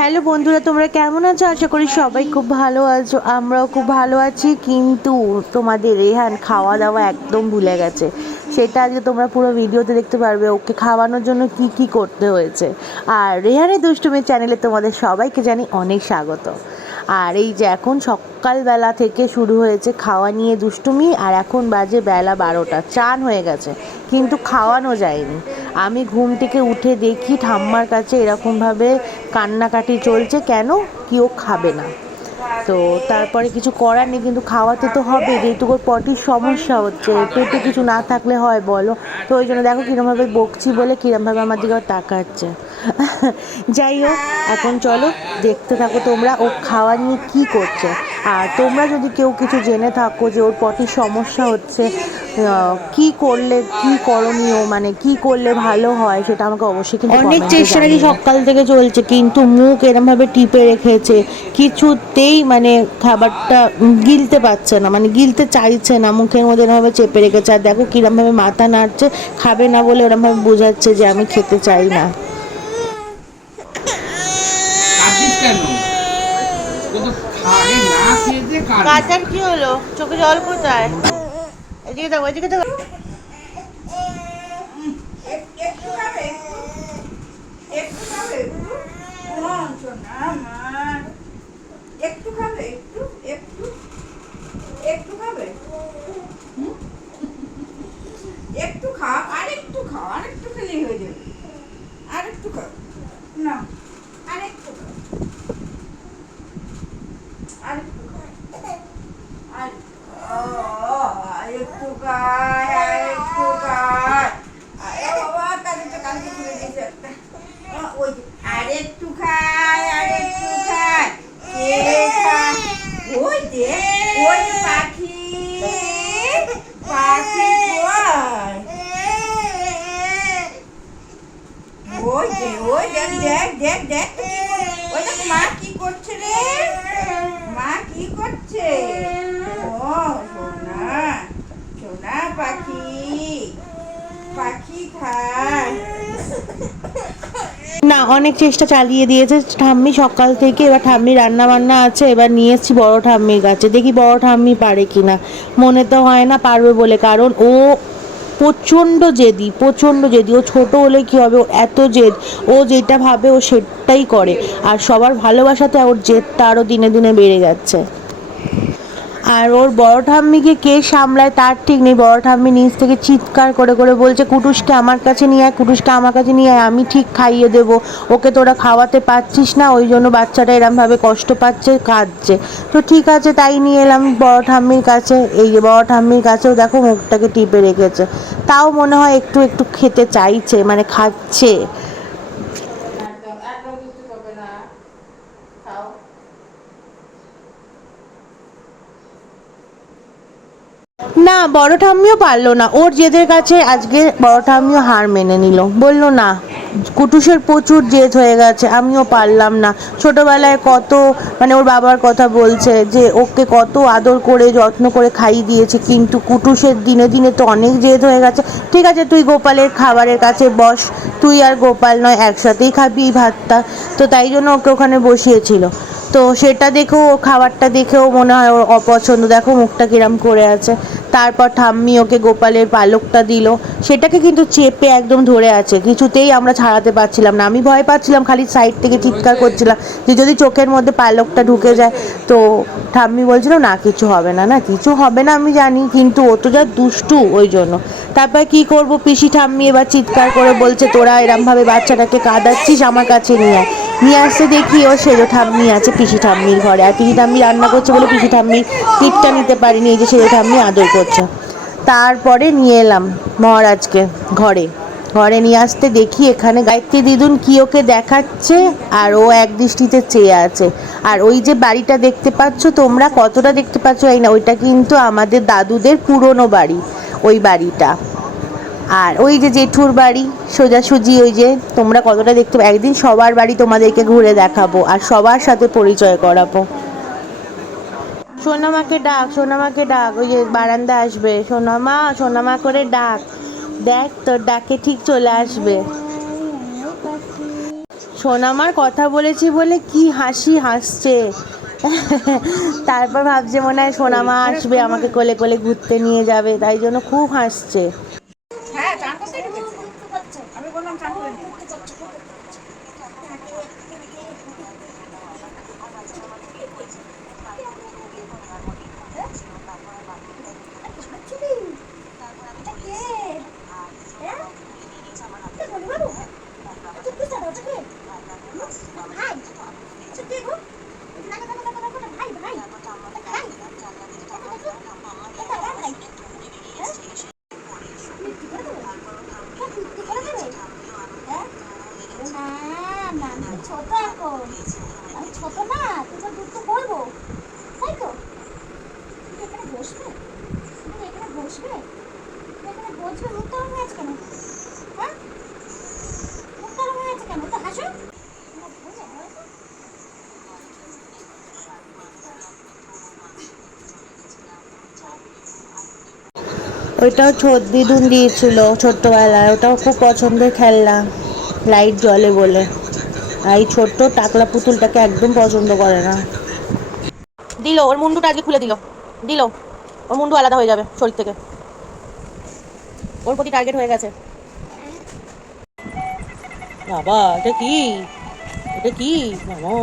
Hello বন্ধুরা, তোমরা কেমন আছো? আশা করি সবাই খুব ভালো আছো। আমরাও খুব ভালো আছি, কিন্তু তোমাদের রেহান খাওয়া দাওয়া একদম ভুলে গেছে। সেটা আজকে তোমরা পুরো ভিডিওতে দেখতে পারবে, ওকে খাওয়ানোর জন্য কি কি করতে হয়েছে। আর রেহানের দুষ্টুমি চ্যানেলে তোমাদের সবাইকে জানি অনেক স্বাগত। আর এই যে এখন সকালবেলা থেকে শুরু হয়েছে খাওয়া নিয়ে দুষ্টুমি, আর এখন বাজে বেলা 12টা, চান হয়ে গেছে কিন্তু খাওয়ানো যায়নি। আমি ঘুম থেকে উঠে দেখি ঠাম্মার কাছে এরকমভাবে কান্নাকাটি চলছে, কেন কি ও খাবে না। তো তারপরে কিছু করার নেই, কিন্তু খাওয়াতে তো হবে, যেহেতু ওর পটির সমস্যা হচ্ছে, পেটে কিছু না থাকলে হয় বলো। তো ওই জন্য দেখো কীরমভাবে বকছি বলে কীরমভাবে আমার দিকে তাকাচ্ছে। যাই হোক, এখন চলো দেখতে থাকো তোমরা ও খাওয়া নিয়ে কী করছে। আর তোমরা যদি কেউ কিছু জেনে থাকো যে ওর পটির সমস্যা হচ্ছে, কি করলে কি করণীয়, মানে কি করলে ভালো হয়, সেটা আমাকে অবশ্যই কিন্তু অনেক চেষ্টা নাকি সকাল থেকে চলছে, কিন্তু মুখ এরমভাবে টিপে রেখেছে, কিছুতেই মানে খাবারটা গিলতে পারছে না, মানে গিলতে চাইছে না, মুখের মধ্যে এরমভাবে চেপে রেখেছে। আর দেখো কিরমভাবে মাথা নাড়ছে, খাবে না বলে ওরমভাবে বোঝাচ্ছে যে আমি খেতে চাই না। কাচার কি হলো? চোখে জল কোথায়? এদিকে দেখো, এদিকে দেখো। একটু খাবে, একটু একটু একটু খাবে, একটু খাও, আর একটু খাও, আর একটু খেলেই হয়ে যাবে। আর একটু খাও না, আর একটু খাও, আর একটু খাও, আর একটু খায়, আর একটু খায়। বাবা কালকে কালকে খুলে দিয়েছে একটা। ওই আর একটু খায়, আর একটু খায়, কে খায়? ওই যে ওই পাখি, পাখি কই? ওই যে ওই দেখ দেখ দেখ দেখ, ওই দেখ মা কি করছে রে, মা কি করছে? ও সোনা, সোনা পাখি, পাখি খায় না, অনেক চেষ্টা চালিয়ে দিয়েছে ঠাম্মি সকাল থেকে। এবার ঠাম্মি রান্না বান্না আছে, এবার নিয়ে এসেছি বড় ঠাম্মির কাছে, দেখি বড় ঠাম্মি পারে কিনা। মনে তো হয় না পারবে বলে, কারণ ও প্রচণ্ড জেদি, প্রচণ্ড জেদি। ও ছোট হলে কী হবে, ও এত জেদ, ও যেটা ভাবে ও সেটাই করে। আর সবার ভালোবাসাতে ওর জেদটা আরও দিনে দিনে বেড়ে যাচ্ছে। আর ওর বড় ঠাম্মিকে কে সামলায় তার ঠিক নেই। বড় ঠাম্মি নিচ থেকে চিৎকার করে করে বলছে, কুটুসকে আমার কাছে নিয়ে আয়, কুটুসকে আমার কাছে নিয়ে আয়, আমি ঠিক খাইয়ে দেবো ওকে, তোরা খাওয়াতে পারছিস না, ওই জন্য বাচ্চাটা এরমভাবে কষ্ট পাচ্ছে, কাঁদছে। তো ঠিক আছে, তাই নিয়ে এলাম বড় ঠাম্মির কাছে। এই যে বড় ঠাম্মির কাছেও দেখো মুখটাকে টিপে রেখেছে, তাও মনে হয় একটু একটু খেতে চাইছে, মানে খাচ্ছে। না, বড় ঠাম্মিও পারলো না ওর জেদের কাছে। আজকে বড় ঠাম্মিও হার মেনে নিল, বলল না, কুটুসের প্রচুর জেদ হয়ে গেছে, আমিও পারলাম না। ছোটবেলায় কত, মানে ওর বাবার কথা বলছে যে ওকে কত আদর করে যত্ন করে খাইয়ে দিয়েছে, কিন্তু কুটুসের দিনে দিনে তো অনেক জেদ হয়ে গেছে। ঠিক আছে, তুই গোপালের খাবারের কাছে বস, তুই আর গোপাল নয় একসাথেই খাবি এই ভাতটা। তো তাই জন্য ওকে ওখানে বসিয়েছিল। তো সেটা দেখেও, খাবারটা দেখেও মনে হয় ওর অপছন্দ, দেখো মুখটা কিরম করে আছে। তারপর ঠাম্মি ওকে গোপালের পালকটা দিল, সেটাকে কিন্তু চেপে একদম ধরে আছে, কিছুতেই আমরা ছাড়াতে পারছিলাম না। আমি ভয় পাচ্ছিলাম, খালি সাইড থেকে চিৎকার করছিলাম যে যদি চোখের মধ্যে পালকটা ঢুকে যায়। তো ঠাম্মি বলছিল না কিছু হবে না, না কিছু হবে না আমি জানি, কিন্তু ও তো যা দুষ্টু, ওই জন্য। তারপর কি করব, পিসি ঠাম্মি এবার চিৎকার করে বলছে, তোরা এরমভাবে বাচ্চাটাকে কাঁদাচ্ছিস, আমার কাছে নিয়ে আয়। নিয়ে আসতে দেখি ও সেজো ঠাম্মি আছে পিসি ঠাম্মির ঘরে, আর পিসি ঠাম্মি রান্না করছে বলে পিসি ঠাম্মির পিঠটা নিতে পারিনি, এই যে সেজো ঠাম্মি আদর করছে। তারপরে নিয়ে এলাম মহারাজকে ঘরে। ঘরে নিয়ে আসতে দেখি এখানে গায়ত্রী দিদুন কি ওকে দেখাচ্ছে, আর ও এক দৃষ্টিতে চেয়ে আছে। আর ওই যে বাড়িটা দেখতে পাচ্ছ তোমরা, কতটা দেখতে পাচ্ছ এই না, ওইটা কিন্তু আমাদের দাদুদের পুরনো বাড়ি, ওই বাড়িটা। আর ওই যে জেঠুর বাড়ি সোজাসুজি, ওই যে তোমরা কতটা দেখতে, একদিন সবার বাড়ি তোমাদেরকে ঘুরে দেখাবো আর সবার সাথে পরিচয় করাবো। সোনামাকে ডাক, সোনামাকে ডাক, ওই যে বারান্দা আসবে, সোনামা সোনামা করে ডাক, দেখ তোর ডাকে ঠিক চলে আসবে। সোনামার কথা বলেছি বলে কি হাসি হাসছে। তারপর ভাবছে মনে হয় সোনামা আসবে আমাকে কোলে কোলে ঘুরতে নিয়ে যাবে, তাই জন্য খুব হাসছে। হ্যাঁ চান করতে ঢুকেছে, আমি বললাম চান করে নি। ছোট এখন, আমি ছোট না, তোমার দুধ তো করবো, তাই তো? তুমি এখানে বসবে, তুমি এখানে বসবে, তুমি এখানে বসবে। মুখ গরম হয়ে আছে কেন? হ্যাঁ, মুখ গরম হয়ে আছে কেন? তো হাসো। ওইটাও দিদুন দিয়েছিল ছোট্টবেলায়, ওটাও খুব পছন্দের খেলনা, লাইট জ্বলে বলে। আর এই ছোট্ট টাকলা পুতুলটাকে একদম পছন্দ করে না। দিল ওর মুন্ডুটা আজকে খুলে দিল, দিল ওর মুন্ডু আলাদা হয়ে যাবে শরীর থেকে, ওর প্রতি টার্গেট হয়ে গেছে। বাবা এটা কি, এটা কি বাবা,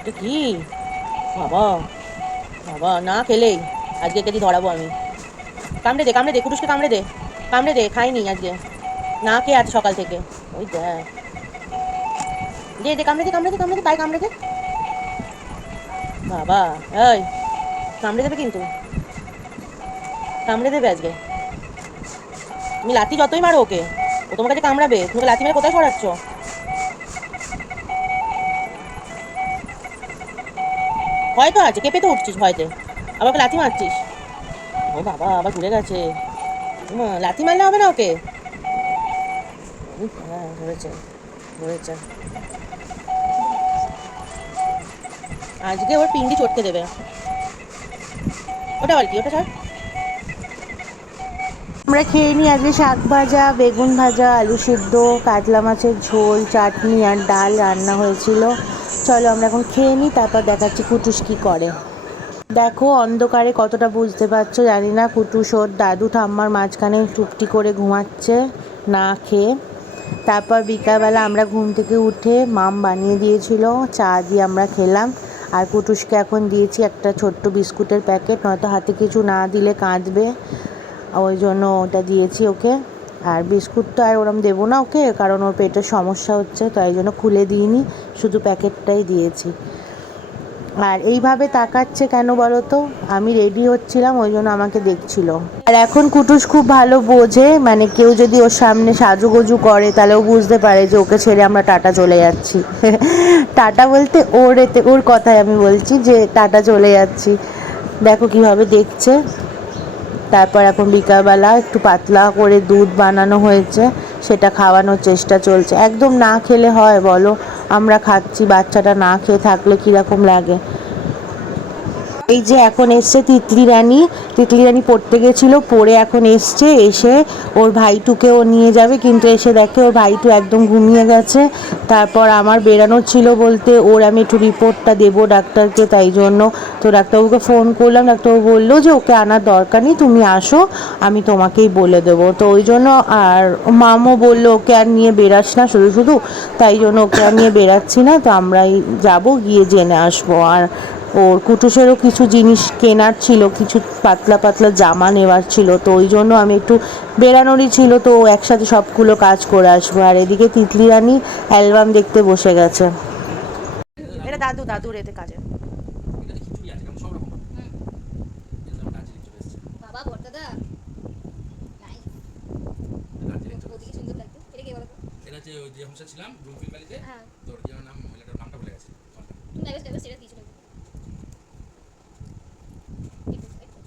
এটা কি বাবা, বাবা না খেলেই আজকে কেদি ধরাবো আমি। কামড়ে দে, কামড়ে দে, কুটুসকে কামড়ে দে, কামড়ে দে, খাইনি আজকে, না খেয়ে আছে সকাল থেকে। ওই দেখ, দে দে কামড়ে দে, কামড়ে দে, কামড়ে দে, তাই কামড়ে দে বাবা। এই কামড়ে দেবে কিন্তু, কামড়ে দেবে আজকে। তুমি লাথি যতই মারো ওকে, ও তোমার কাছে কামড়াবে। তুমি লাথি মেরে কোথায় সরাচ্ছ? ভয় তো আছে, কেঁপে তো উঠছিস ভয়তে, আবার ওকে লাথি মারছিস। ও বাবা আবার ঘুরে গেছে, লাথি মারলে হবে না ওকে। হ্যাঁ ধরেছে, ধরেছে, আজকে ওর পিন্ডি চটকে দেবে। ওটা আর কি, ওটা ছাড়। আমরা খেয়ে নিই আজকে শাক ভাজা, বেগুন ভাজা, আলু সিদ্ধ, কাতলা মাছের ঝোল, চাটনি আর ডাল রান্না হয়েছিল। চলো আমরা এখন খেয়ে নিই, তারপর দেখাচ্ছি কুটুস কী করে। দেখো অন্ধকারে কতটা বুঝতে পারছো জানি না, কুটুস ওর দাদু ঠাম্মার মাঝখানে চুপটি করে ঘুমাচ্ছে না খেয়ে। তারপর বিকালবেলা আমরা ঘুম থেকে উঠে মাম বানিয়ে দিয়েছিল, চা দিয়ে আমরা খেলাম। আর কুটুসকে এখন দিয়েছি একটা ছোট্ট বিস্কুটের প্যাকেট, নয়তো হাতে কিছু না দিলে কাঁদবে, ওই জন্য ওটা দিয়েছি ওকে। আর বিস্কুটটা আর ওরম দেবো না ওকে, কারণ ওর পেটের সমস্যা হচ্ছে, তাই জন্য খুলে দিইনি, শুধু প্যাকেটটাই দিয়েছি। আর এইভাবে তাকাচ্ছে কেন বলো তো? আমি রেডি হচ্ছিলাম, ওই জন্য আমাকে দেখছিল। আর এখন কুটুস খুব ভালো বোঝে, মানে কেউ যদি ওর সামনে সাজুগুজু করে তাহলে ও বুঝতে পারে যে ওকে ছেড়ে আমরা টাটা চলে যাচ্ছি। টাটা বলতে ওর কথাই আমি বলছি যে টাটা চলে যাচ্ছি। দেখো কিভাবে দেখছে। তারপর এখন বিকালবেলা একটু পাতলা করে দুধ বানানো হয়েছে, সেটা খাওয়ানোর চেষ্টা চলছে। একদম না খেলে হয় বলো? আমরা খাচ্ছি, বাচ্চাটা না খেয়ে থাকলে কীরকম লাগে। এই যে এখন এসছে তিতলি রানী পড়তে গেছিলো, পড়ে এখন এসছে, এসে ওর ভাইটুকেও নিয়ে যাবে, কিন্তু এসে দেখে ওর ভাইটু একদম ঘুমিয়ে গেছে। তারপর আমার বেরানোর ছিল বলতে ওর আমি একটু রিপোর্টটা দেবো ডাক্তারকে, তাই জন্য তো ডাক্তারবাবুকে ফোন করলাম। ডাক্তারবাবু বললো যে ওকে আনার দরকার নেই, তুমি আসো, আমি তোমাকেই বলে দেবো। তো ওই জন্য আর মামও বললো ওকে আর নিয়ে বেরাস না শুধু শুধু, তাই জন্য ওকে আর নিয়ে বেরাচ্ছি না, তো আমরাই যাবো, গিয়ে জেনে আসবো। আর ওর কুটুসেরও কিছু জিনিস কেনার ছিল, কিছু পাতলা পাতলা জামা নেওয়ার ছিল, তো ওই জন্য আমি একটু বেরানোরই ছিল, তো একসাথে সবগুলো কাজ করে আসবো। আর এদিকে তিতলি রানী অ্যালবাম দেখতে বসে গেছে। এটা দাদুর এতে কাজে। বাবা বড়দাদা নাইস, ওদিকে সুন্দর লাগছে। এটা কে বলো তো? এটা যে ওই যে হোমসে ছিলাম রুমফিল ভ্যালিতে, হ্যাঁ তোর যে নাম মহিলাটার নামটা ভুলে গেছে। তুমি ডাইভার্স এটা দিয়েছো নাকি?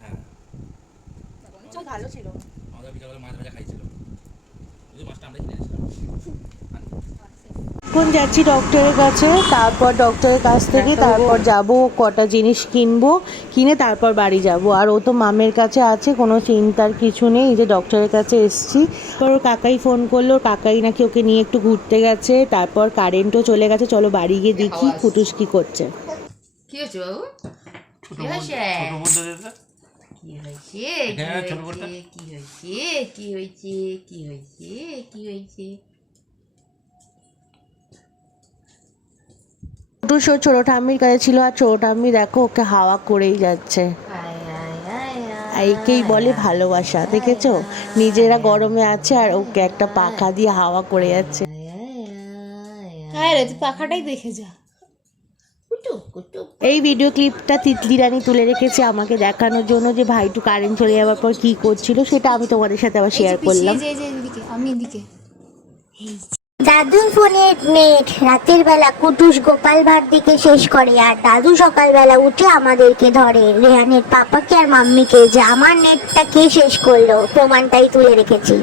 হ্যাঁ খুব ভালো ছিল। আমাদের বিকালবেলা মাছ ভাজা খাইছিল, যদি মাছটা আমরা কিনে এনেছিলাম। এখন যাচ্ছি ডক্টরের কাছে, তারপর ডক্টরের কাছ থেকে তারপর যাব কটা জিনিস কিনবো, কিনে তারপর বাড়ি যাব। আর ও তো মামের কাছে আছে, কোনো চিন্তার কিছু নেই। এই যে ডক্টরের কাছে এসছি, তারপর ওর কাকাই ফোন করলো, কাকাই নাকি ওকে নিয়ে একটু ঘুরতে গেছে, তারপর কারেন্টও চলে গেছে। চলো বাড়ি গিয়ে দেখি কুটুস কি করছে। কি হয়েছে বাবু? কি হয়েছে? কি হয়েছে? কি হয়েছে? কি হয়েছে? কি হয়েছে? কি হয়েছে? কুটুস ওর ছোটো ঠাম্মির কাছে ছিল, আর ছোটো ঠাম্মি দেখো ওকে হাওয়া করেই যাচ্ছে। আর একেই বলে ভালোবাসা, দেখেছো? নিজেরা গরমে আছে আর ওকে একটা পাখা দিয়ে হাওয়া করে যাচ্ছে। হ্যাঁ রে, তুই পাখাটাই দেখে যা। এই ভিডিও ক্লিপটা তিতলি রানী তুলে রেখেছে আমাকে দেখানোর জন্য, যে ভাইটু কারেন্ট চলে যাওয়ার পর কি করছিল, সেটা আমি তোমাদের সাথে আবার শেয়ার করলাম। এদিকে আমি এদিকে। দাদুর ফোনের নেট রাতের বেলা কুটুস গোপাল ভাঁড় দিকে শেষ করে, আর দাদু সকালবেলা উঠে আমাদেরকে ধরে, রেহানের পাপাকে আর মাম্মিকে, যে আমার নেটটা কে শেষ করলো, প্রমাণটাই তুলে রেখেছি।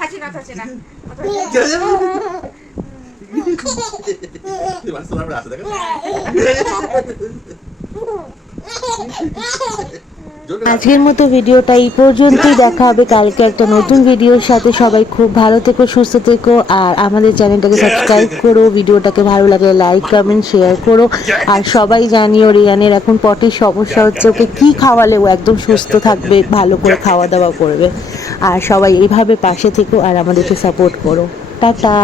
হাঁচি না, হাঁচি না। আজকের মতো ভিডিওটা এই পর্যন্তই, দেখা হবে কালকে একটা নতুন ভিডিওর সাথে। সবাই খুব ভালো থেকো, সুস্থ থেকো, আর আমাদের চ্যানেলটাকে সাবস্ক্রাইব করো, ভিডিওটাকে ভালো লাগলে লাইক কমেন্ট শেয়ার করো। আর সবাই জানিও রিয়ানের এখন পটির সমস্যা হচ্ছে, ওকে কী খাওয়ালে ও একদম সুস্থ থাকবে, ভালো করে খাওয়া দাওয়া করবে। আর সবাই এইভাবে পাশে থেকো আর আমাদেরকে সাপোর্ট করো। টাটা।